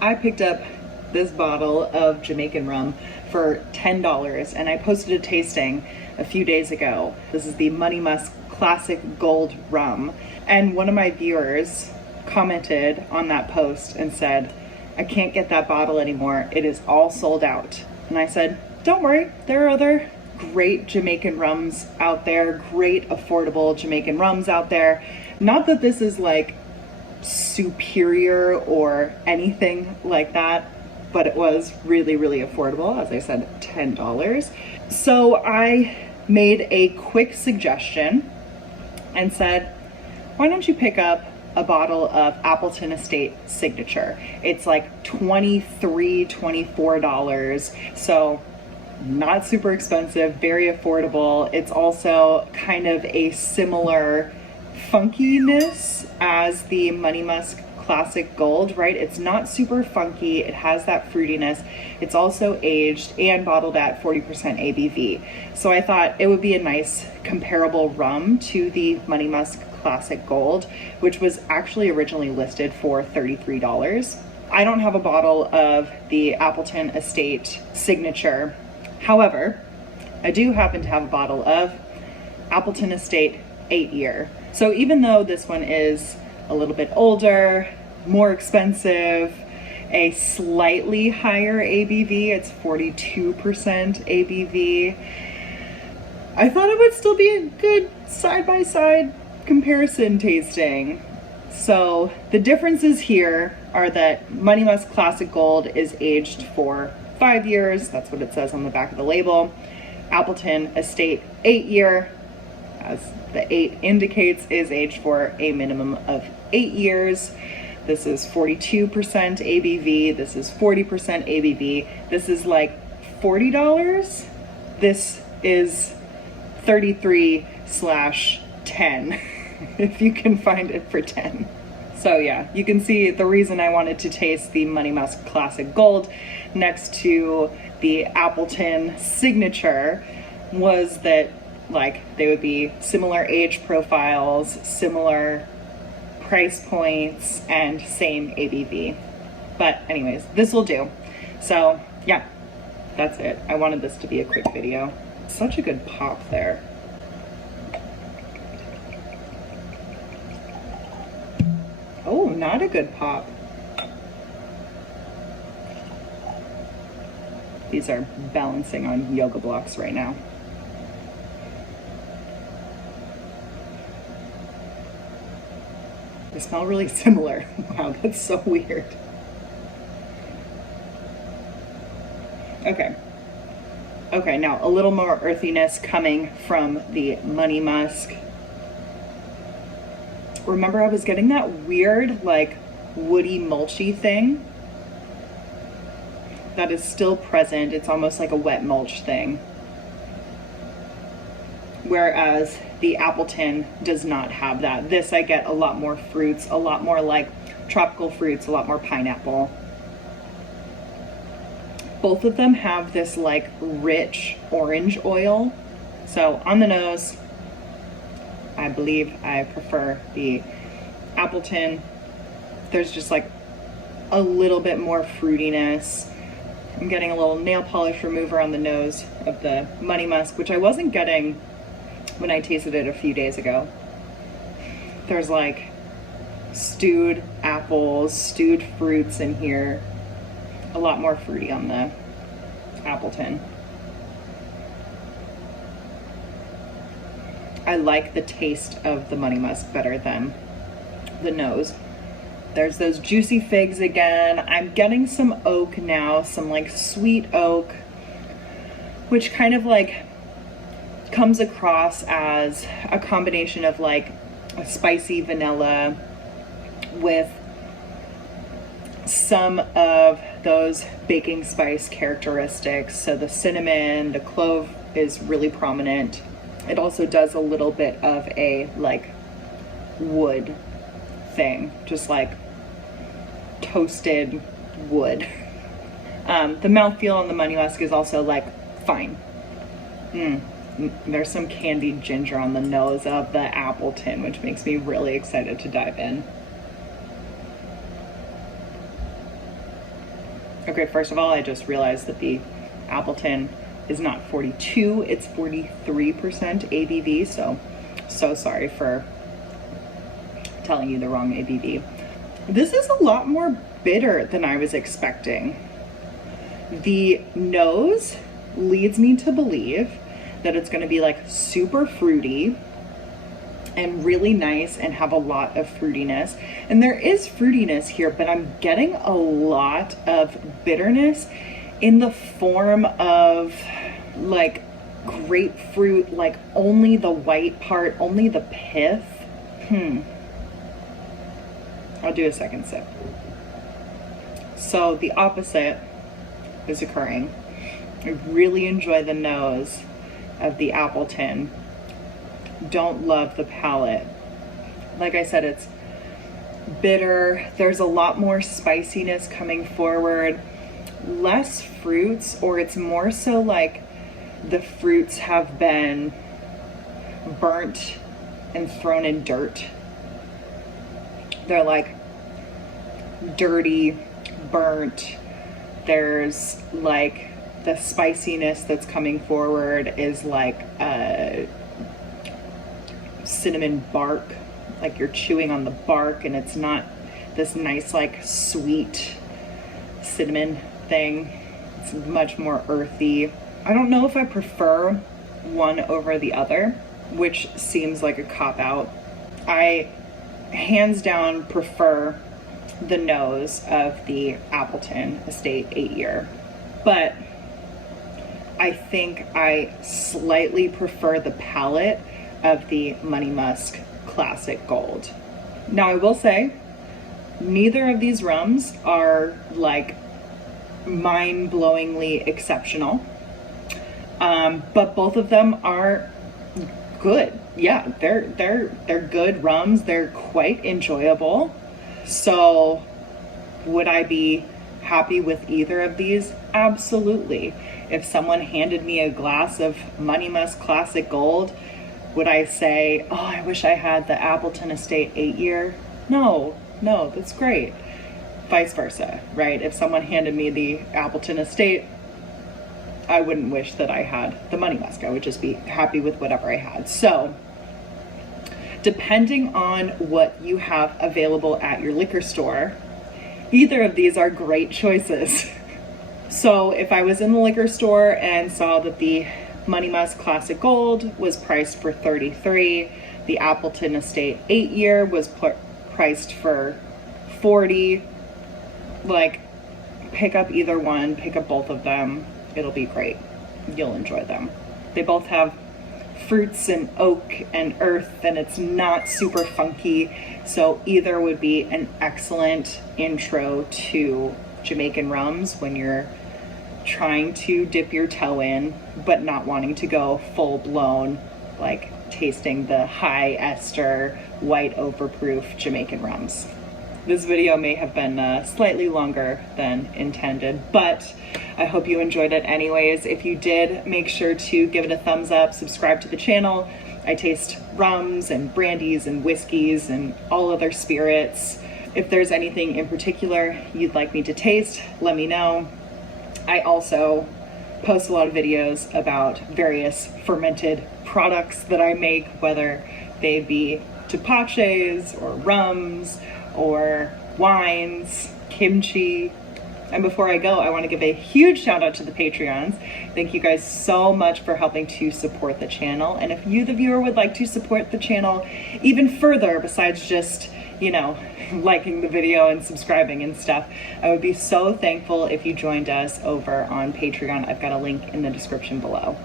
I picked up this bottle of Jamaican rum for $10 and I posted a tasting a few days ago. This is the Monymusk Classic Gold Rum. And one of my viewers commented on that post and said, I can't get that bottle anymore. It is all sold out. And I said, don't worry, there are other great Jamaican rums out there, great affordable Jamaican rums out there. Not that this is like superior or anything like that, but it was really, really affordable. As I said, $10. So I made a quick suggestion and said, why don't you pick up a bottle of Appleton Estate Signature? It's like $23, $24. So not super expensive, very affordable. It's also kind of a similar funkiness as the Monymusk Classic Gold, right? It's not super funky. It has that fruitiness. It's also aged and bottled at 40% ABV. So I thought it would be a nice comparable rum to the Monymusk Classic Gold, which was actually originally listed for $33. I don't have a bottle of the Appleton Estate Signature. However, I do happen to have a bottle of Appleton Estate 8-year. So even though this one is a little bit older, more expensive, a slightly higher ABV, it's 42% ABV, I thought it would still be a good side-by-side comparison tasting. So the differences here are that Monymusk Classic Gold is aged for 5 years. That's what it says on the back of the label. Appleton Estate 8-year, as the 8 indicates, is aged for a minimum of 8 years. This is 42% ABV. This is 40% ABV. This is like $40. This is 33/10 if you can find it for 10. So yeah, you can see the reason I wanted to taste the Monymusk Classic Gold next to the Appleton Signature was that like they would be similar age profiles, similar price points, and same ABV. But anyways, this will do. So yeah, that's it. I wanted this to be a quick video. Such a good pop there. Oh, not a good pop. These are balancing on yoga blocks right now. They smell really similar. Wow, that's so weird. Okay. Okay, now a little more earthiness coming from the Monymusk. Remember I was getting that weird, like, woody, mulchy thing? That is still present. It's almost like a wet mulch thing. Whereas the Appleton does not have that. This I get a lot more fruits, a lot more like tropical fruits, a lot more pineapple. Both of them have this like rich orange oil. So on the nose, I believe I prefer the Appleton. There's just like a little bit more fruitiness. I'm getting a little nail polish remover on the nose of the Monymusk, which I wasn't getting when I tasted it a few days ago. There's like stewed apples, stewed fruits in here. A lot more fruity on the Appleton. I like the taste of the Monymusk better than the nose. There's those juicy figs again. I'm getting some oak now, some like sweet oak, which kind of like comes across as a combination of like a spicy vanilla with some of those baking spice characteristics. So the cinnamon, the clove is really prominent. It also does a little bit of a like wood thing, just like toasted wood. The mouthfeel on the Monymusk is also like fine. There's some candied ginger on the nose of the Appleton, which makes me really excited to dive in. Okay, first of all, I just realized that the Appleton is not 42, it's 43% ABV, so sorry for telling you the wrong ABV. This is a lot more bitter than I was expecting. The nose leads me to believe that it's gonna be like super fruity and really nice and have a lot of fruitiness. And there is fruitiness here, but I'm getting a lot of bitterness in the form of like grapefruit, like only the white part, only the pith. I'll do a second sip. So the opposite is occurring. I really enjoy the nose of the Appleton. Don't love the palate. Like I said, it's bitter. There's a lot more spiciness coming forward, less fruits, or it's more so like the fruits have been burnt and thrown in dirt. They're like dirty, burnt. There's like the spiciness that's coming forward is like cinnamon bark, like you're chewing on the bark, and it's not this nice like sweet cinnamon thing. It's much more earthy. I don't know if I prefer one over the other, which seems like a cop-out. I hands down prefer the nose of the Appleton Estate 8-year, but I think I slightly prefer the palate of the Monymusk Classic Gold. Now I will say, neither of these rums are like mind-blowingly exceptional, but both of them are good. Yeah, they're good rums. They're quite enjoyable. So would I be happy with either of these? Absolutely. If someone handed me a glass of Monymusk Classic Gold, would I say, oh, I wish I had the Appleton Estate 8-year? No, that's great. Vice versa, right? If someone handed me the Appleton Estate, I wouldn't wish that I had the Monymusk. I would just be happy with whatever I had. So, depending on what you have available at your liquor store, either of these are great choices. So if I was in the liquor store and saw that the Monymusk Classic Gold was priced for $33, the Appleton Estate 8-year was priced for $40, like, pick up either one, pick up both of them. It'll be great. You'll enjoy them. They both have fruits and oak and earth, and it's not super funky, so either would be an excellent intro to Jamaican rums when you're trying to dip your toe in but not wanting to go full blown, like tasting the high ester white overproof Jamaican rums. This video may have been slightly longer than intended, but I hope you enjoyed it anyways. If you did, make sure to give it a thumbs up, subscribe to the channel. I taste rums and brandies and whiskeys and all other spirits. If there's anything in particular you'd like me to taste, let me know. I also post a lot of videos about various fermented products that I make, whether they be tepaches or rums or wines, kimchi. And before I go, I want to give a huge shout out to the Patreons. Thank you guys so much for helping to support the channel. And if you, the viewer, would like to support the channel even further, besides just, you know, liking the video and subscribing and stuff, I would be so thankful if you joined us over on Patreon. I've got a link in the description below.